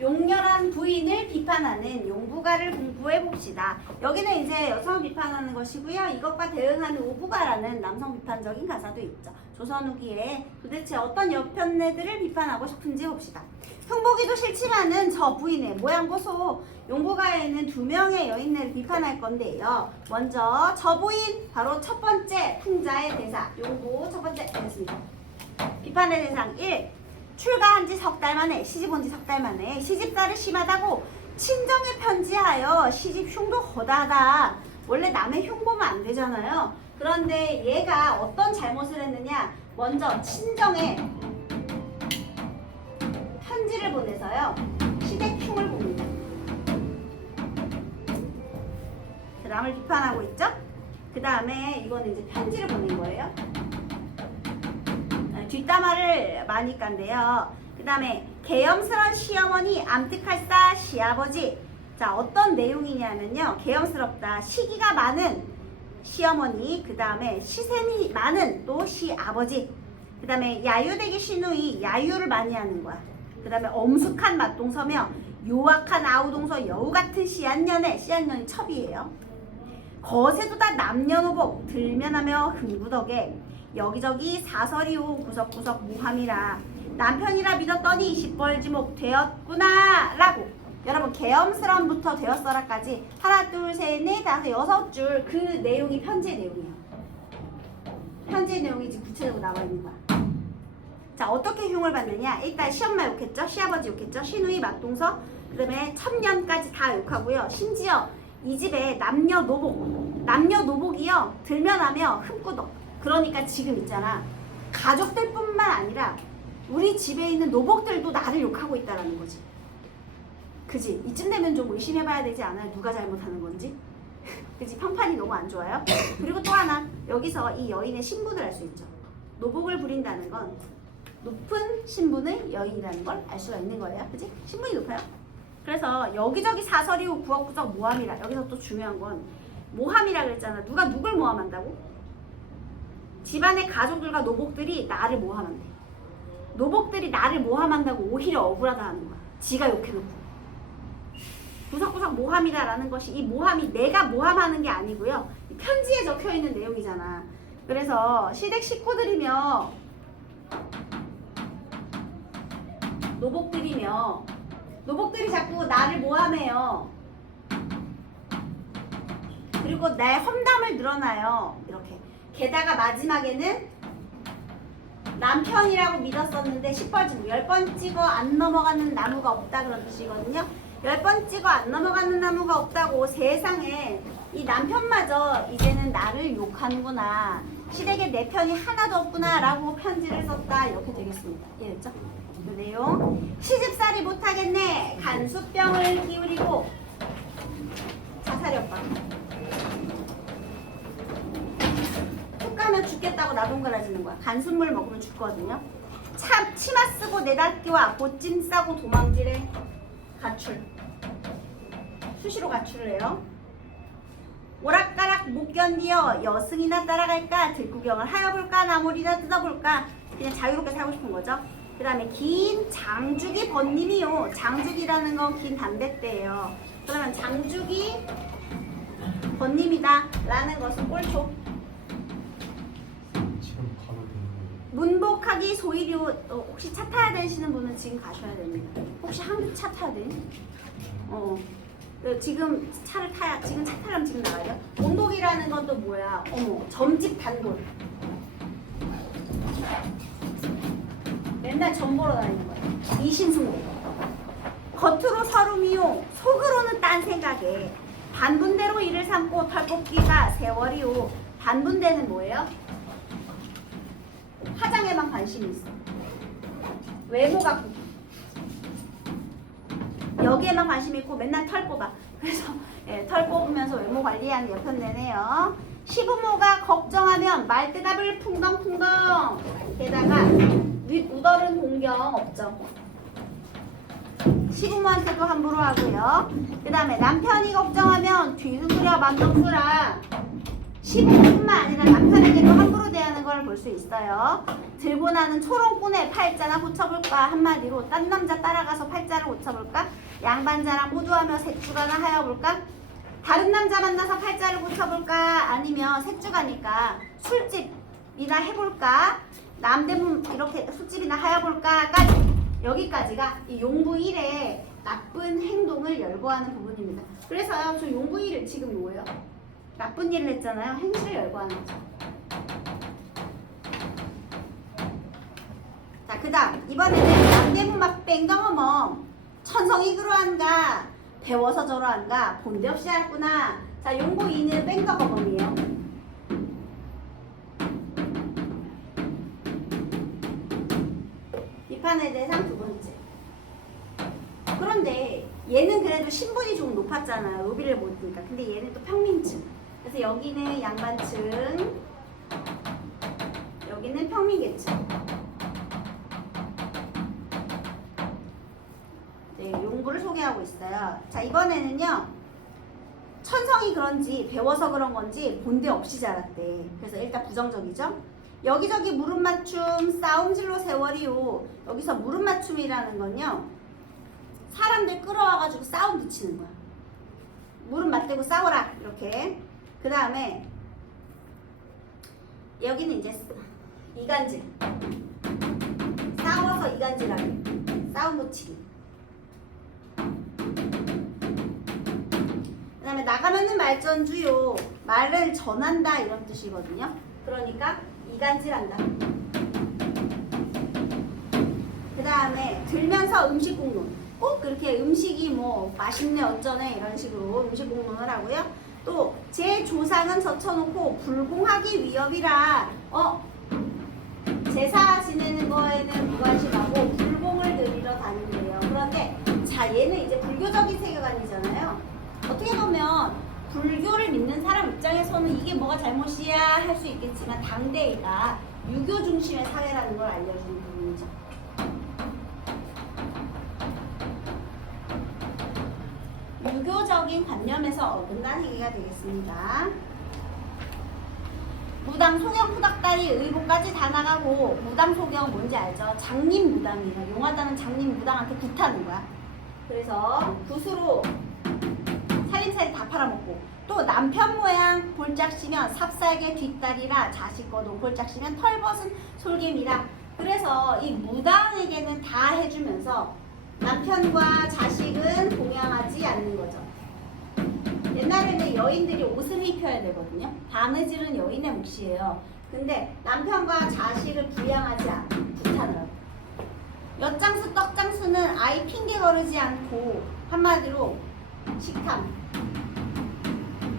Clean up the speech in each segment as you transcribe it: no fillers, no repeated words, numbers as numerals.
용렬한 부인을 비판하는 용부가를 공부해 봅시다. 여기는 이제 여성을 비판하는 것이고요. 이것과 대응하는 오부가라는 남성 비판적인 가사도 있죠. 조선 후기에 도대체 어떤 여편네들을 비판하고 싶은지 봅시다. 흉보기도 싫지만은 저 부인의 모양 보소. 용부가에는 2명의 여인네를 비판할 건데요. 먼저 저 부인 바로 첫 번째 풍자의 대사. 용부 첫 번째 되겠습니다. 비판의 대상 1. 출가한 지 석 달 만에, 시집 온 지 석 달 만에 시집살이 심하다고 친정에 편지하여 시집 흉도 허다하다. 원래 남의 흉 보면 안 되잖아요. 그런데 얘가 어떤 잘못을 했느냐. 먼저 친정에 편지를 보내서요. 시댁 흉을 봅니다. 그 남을 비판하고 있죠. 그 다음에 이거는 이제 편지를 보낸 거예요. 뒷담화를 많이 깐데요. 그 다음에 계엄스런 시어머니 암뜩할싸 시아버지. 자, 어떤 내용이냐면요. 계엄스럽다. 시기가 많은 시어머니, 그 다음에 시샘이 많은 또 시아버지, 그 다음에 야유되기 시누이, 야유를 많이 하는 거야. 그 다음에 엄숙한 맞동서며 요악한 아우동서 여우같은 씨앗년에, 씨앗년이 첩이에요. 거세도다 남녀노복 들면하며 흥부덕에 여기저기 사설이오 구석구석 무함이라 남편이라 믿었더니 시뻘지목 되었구나 라고. 여러분 계엄스럼부터 되었어라까지 하나 둘 셋 넷 다섯 여섯 줄 그 내용이 편지의 내용이에요. 편지의 내용이 이제 구체적으로 나와 있는 거야. 자, 어떻게 흉을 받느냐. 일단 시엄마 욕했죠. 시아버지 욕했죠. 시누이 맞동서, 그 다음에 천년까지 다 욕하고요. 심지어 이 집에 남녀노복이요 들면하며 흠꾸덕. 그러니까 지금 있잖아, 가족들 뿐만 아니라 우리 집에 있는 노복들도 나를 욕하고 있다라는 거지. 그지? 이쯤 되면 좀 의심해봐야 되지 않아요? 누가 잘못하는 건지? 그지? 평판이 너무 안 좋아요? 그리고 또 하나, 여기서 이 여인의 신분을 알 수 있죠. 노복을 부린다는 건 높은 신분의 여인이라는 걸 알 수가 있는 거예요. 그지? 신분이 높아요. 그래서 여기저기 사설이고 구석구석 모함이라. 여기서 또 중요한 건 모함이라 그랬잖아. 누가 누굴 모함한다고? 집안의 가족들과 노복들이 나를 모함한대. 노복들이 나를 모함한다고 오히려 억울하다는 거야. 지가 욕해놓고. 구석구석 모함이다라는 것이, 이 모함이 내가 모함하는 게 아니고요. 편지에 적혀있는 내용이잖아. 그래서 시댁 식구들이며 노복들이 자꾸 나를 모함해요. 그리고 나의 험담을 늘어나요. 이렇게. 게다가 마지막에는 남편이라고 믿었었는데 시뻘지고 10번 찍어 안 넘어가는 나무가 없다 그런 뜻이거든요. 10번 찍어 안 넘어가는 나무가 없다고 세상에 이 남편마저 이제는 나를 욕하는구나. 시댁에 내 편이 하나도 없구나 라고 편지를 썼다. 이렇게 되겠습니다. 이해됐죠? 그 내용. 시집살이 못하겠네. 간수병을 기울이고 자살협박. 가면 죽겠다고 나동갈아지는 거야. 간순물 먹으면 죽거든요. 치마 쓰고 내닫기와 보찜 싸고 도망질에 가출. 수시로 가출을 해요. 오락가락 못 견디어 여승이나 따라갈까, 들구경을 하여볼까, 나물이나 뜯어볼까. 그냥 자유롭게 살고 싶은 거죠. 그 다음에 긴 장죽이 번님이요. 장죽이라는 건 긴 담뱃대예요. 그러면 장죽이 번님이다 라는 것은 꼴초. 문복하기 소이류. 혹시 차 타야 되시는 분은 지금 가셔야 됩니다. 혹시 한국 차 타야 돼? 지금 차를 타야, 지금 차 타려면 지금 나가요. 문복이라는 건 또 뭐야? 점집 단골. 맨날 점 보러 다니는 거야. 이신승고. 겉으로 서름이요. 속으로는 딴 생각에. 반분대로 일을 삼고 털뽑기가 세월이요. 반분대는 뭐예요? 화장에만 관심이 있어. 외모 가꾸기. 여기에만 관심이 있고 맨날 털 뽑아. 그래서 털 뽑으면서 외모 관리하는 여편네네요. 시부모가 걱정하면 말대답을 풍덩풍덩. 게다가 윗우덜은 공경 없죠. 시부모한테도 함부로 하고요. 그 다음에 남편이 걱정하면 뒤숭수려 맘동수라. 시부모뿐만 아니라 남편에게도 함부로 대하는 걸 볼 수 있어요. 들고 나는 초롱꾼의 팔자나 고쳐볼까? 한마디로 딴 남자 따라가서 팔자를 고쳐볼까? 양반자랑 호두하며 색주가나 하여볼까? 다른 남자 만나서 팔자를 고쳐볼까? 아니면 색주가니까 술집이나 해볼까? 남대문 이렇게 술집이나 하여볼까?까지 여기까지가 이 용부 1의 나쁜 행동을 열거하는 부분입니다. 그래서요, 저 용부 1을 지금 뭐예요? 나쁜 일을 했잖아요. 행실을 열거하는 거죠. 자, 그 다음 이번에는 남대문 막 뺑덩어멈 천성이 그러한가 배워서 저러한가 본데 없이 하였구나. 자, 용부 2는 뺑덩어멈이에요. 비판의 대상 두 번째. 그런데 얘는 그래도 신분이 좀 높았잖아요. 의비를 못하니까. 근데 얘는 또 평민층. 그래서 여기는 양반층, 여기는 평민계층. 네, 용부를 소개하고 있어요. 자, 이번에는요. 천성이 그런지 배워서 그런 건지 본데 없이 자랐대. 그래서 일단 부정적이죠. 여기저기 무릎 맞춤, 싸움질로 세월이요. 여기서 무릎 맞춤이라는 건요. 사람들 끌어와가지고 싸움 붙이는 거야. 무릎 맞대고 싸워라. 이렇게. 그 다음에 여기는 이제 이간질. 싸워서 이간질하기. 싸움 붙이기. 그 다음에 나가면은 말전주요. 말을 전한다 이런 뜻이거든요. 그러니까 이간질한다. 그 다음에 들면서 음식 공론. 꼭 그렇게 음식이 뭐 맛있네 어쩌네 이런 식으로 음식 공론을 하고요. 또 제 조상은 젖혀놓고 불공하기 위협이라 제사 지내는 거에는 무관심하고 불공을 드리러 다닌대요. 그런데 자, 얘는 이제 불교적인 세계관이잖아요. 어떻게 보면 불교를 믿는 사람 입장에서는 이게 뭐가 잘못이야 할 수 있겠지만 당대가 유교 중심의 사회라는 걸 알려주는 부분이죠. 유교적인 관념에서 어긋난 얘기가 되겠습니다. 무당, 소경, 후닥다리, 의복까지 다 나가고 무당, 소경 뭔지 알죠? 장님 무당이에요. 용하다는 장님 무당한테 굿하는 거야. 그래서 굿으로 살림살이 다 팔아먹고 또 남편 모양 볼짝시면 삽살개 뒷다리라 자식 거도 볼짝시면 털벗은 솔개미라. 그래서 이 무당에게는 다 해주면서 남편과 자식은 동양하지 않는 거죠. 옛날에는 여인들이 옷을 입혀야 되거든요. 바느질은 여인의 몫이에요. 근데 남편과 자식을 부양하지 않고 굿하느라고. 엿장수 떡장수는 아이 핑계 거르지 않고 한마디로 식탐.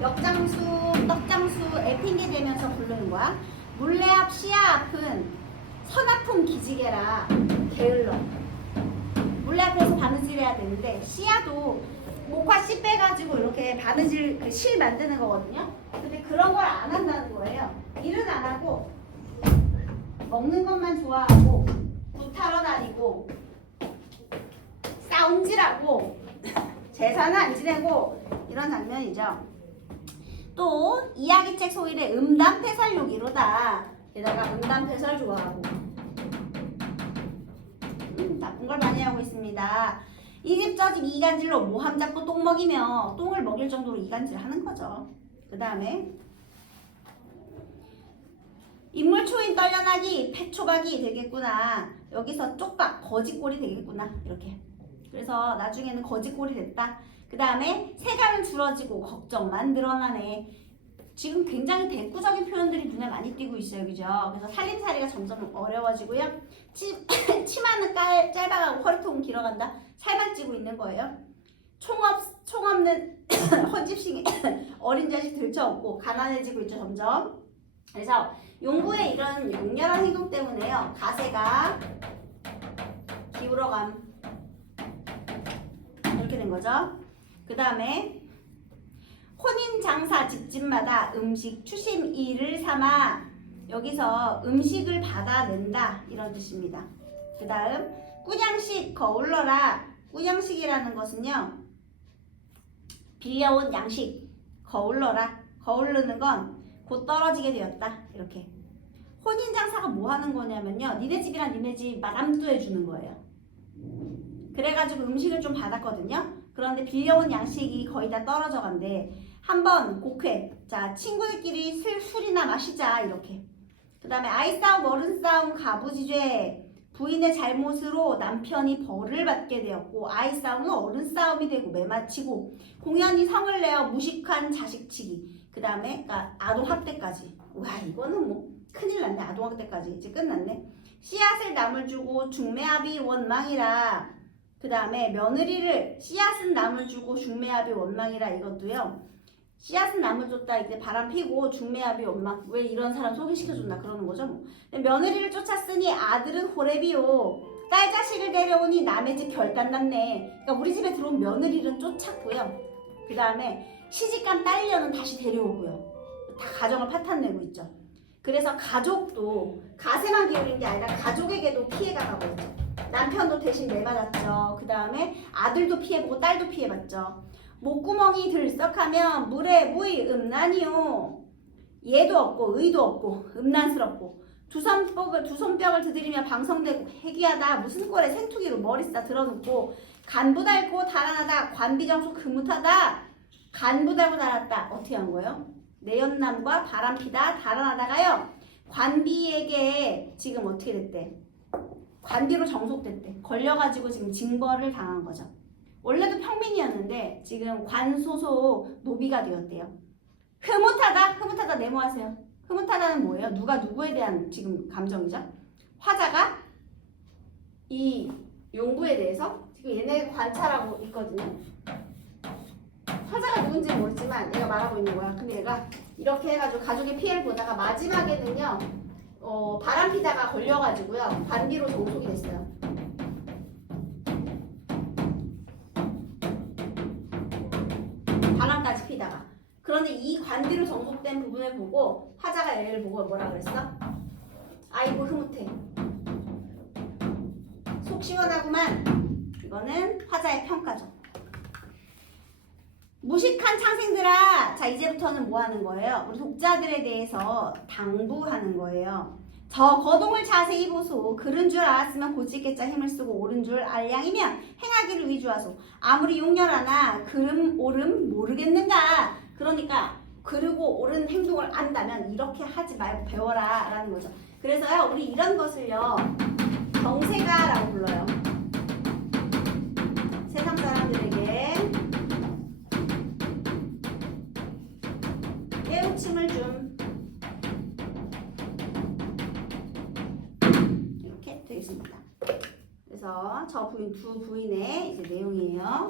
엿장수 떡장수에 핑계 대면서 부르는 거야. 물레앞 시야앞은 서나품 기지개라 게을러. 물레 앞에서 바느질 해야 되는데 씨야도 목화 씨 빼가지고 이렇게 바느질 그 실 만드는 거거든요. 근데 그런 걸 안 한다는 거예요. 일은 안 하고 먹는 것만 좋아하고 굿하러 다니고 싸움질하고 제사는 안 지내고 이런 장면이죠. 또 이야기책 소일의 음담패살욕이로다. 게다가 음담패살 좋아하고 나쁜 걸 많이 하고 있습니다. 이 집 저 집 이간질로 모함 잡고 똥 먹이며 똥을 먹일 정도로 이간질 하는 거죠. 그 다음에 인물 초인 떨려나기 패초박이 되겠구나. 여기서 쪽박 거짓골이 되겠구나. 이렇게. 그래서 나중에는 거짓골이 됐다. 그 다음에 세간은 줄어지고 걱정만 늘어나네. 지금 굉장히 대꾸적인 표현들이 눈에 많이 띄고 있어요. 그죠? 그래서 살림살이가 점점 어려워지고요. 치마는 짧아가고 허리통은 길어간다. 살만 찌고 있는 거예요. 총 없는 헌집싱이 어린 자식 들쳐없고 가난해지고 있죠. 점점. 그래서 용부의 이런 용렬한 행동 때문에요. 가세가 기울어감. 이렇게 된 거죠. 그 다음에 혼인 장사 집집마다 음식 추심 이를 삼아 여기서 음식을 받아낸다 이런 뜻입니다. 그 다음 꾸냥식 거울러라. 꾸냥식이라는 것은요 빌려온 양식 거울러라. 거울르는 건 곧 떨어지게 되었다. 이렇게 혼인장사가 뭐 하는 거냐면요. 니네 집이랑 니네 집 마담도 해주는 거예요. 그래가지고 음식을 좀 받았거든요. 그런데 빌려온 양식이 거의 다 떨어져 간대. 한번 곡회. 자, 친구들끼리 술이나 마시자. 이렇게. 그 다음에 아이 싸움, 어른 싸움, 가부지죄. 부인의 잘못으로 남편이 벌을 받게 되었고, 아이 싸움은 어른 싸움이 되고 매맞히고, 공연히 성을 내어 무식한 자식치기. 그 다음에 아동학대까지. 와, 이거는 뭐 큰일 났네. 아동학대까지 이제 끝났네. 씨앗을 남을 주고 중매합이 원망이라. 그 다음에 며느리를 씨앗은 남을 주고 중매합이 원망이라. 이것도요. 씨앗은 남을 줬다 이제 바람 피고 중매합이 원망. 왜 이런 사람 소개시켜줬나 그러는 거죠. 뭐. 며느리를 쫓았으니 아들은 호랩이요. 딸 자식을 데려오니 남의 집 결단 났네. 그러니까 우리 집에 들어온 며느리는 쫓았고요. 그 다음에 시집간 딸려는 다시 데려오고요. 다 가정을 파탄내고 있죠. 그래서 가족도 가세만 기울인 게 아니라 가족에게도 피해가 가고 있죠. 남편도 대신 내받았죠. 그 다음에 아들도 피해보고 딸도 피해봤죠. 목구멍이 들썩하면 물에 무의 음란이요. 예도 없고 의도 없고 음란스럽고 두 손뼉을 두드리며 방성되고 해귀하다. 무슨 꼴에 생투기로 머리 싸 들어눕고 간부 달고 달아나다. 관비정소 그뭇하다. 간부 달고 달았다. 어떻게 한 거예요? 내연남과 바람피다 달아나다가요. 관비에게 지금 어떻게 됐대? 관비로 정속됐대. 걸려가지고 지금 징벌을 당한 거죠. 원래도 평민이었는데 지금 관소속 노비가 되었대요. 흐뭇하다? 흐뭇하다 네모하세요. 흐뭇하다는 뭐예요? 누가 누구에 대한 지금 감정이죠? 화자가 이 용부에 대해서 지금 얘네 관찰하고 있거든요. 화자가 누군지 모르지만 얘가 말하고 있는 거야. 근데 얘가 이렇게 해가지고 가족의 피해를 보다가 마지막에는요 바람피다가 걸려가지고요 관비로 정속이 됐어요. 바람까지 피다가. 그런데 이 관비로 정속된 부분을 보고 화자가 얘를 보고 뭐라 그랬어? 아이고 흐뭇해. 속 시원하구만. 이거는 화자의 평가죠. 무식한 창생들아. 자, 이제부터는 뭐 하는 거예요? 우리 독자들에 대해서 당부하는 거예요. 저 거동을 자세히 보소. 그른 줄 알았으면 고치겠자 힘을 쓰고 옳은 줄 알 양이면 행하기를 위주하소. 아무리 용렬하나 그름 옳음 모르겠는가. 그러니까 그르고 옳은 행동을 안다면 이렇게 하지 말고 배워라 라는 거죠. 그래서요 우리 이런 것을요 경세가라고 불러요. 세상 사람들에게 깨우침을 좀 이렇게 되겠습니다. 그래서 저 부인 두 부인의 이제 내용이에요.